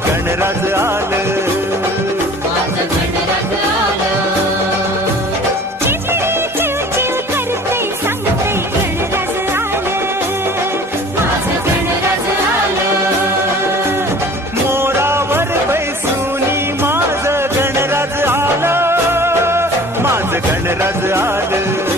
गणराज आलं, माझं गणराज आलं. चिव चिव करते सांगते गणराज आलं, माझं गणराज आलं. मोरावर बैसूनी माझं गणराज आलं, माझं गणराज आलं.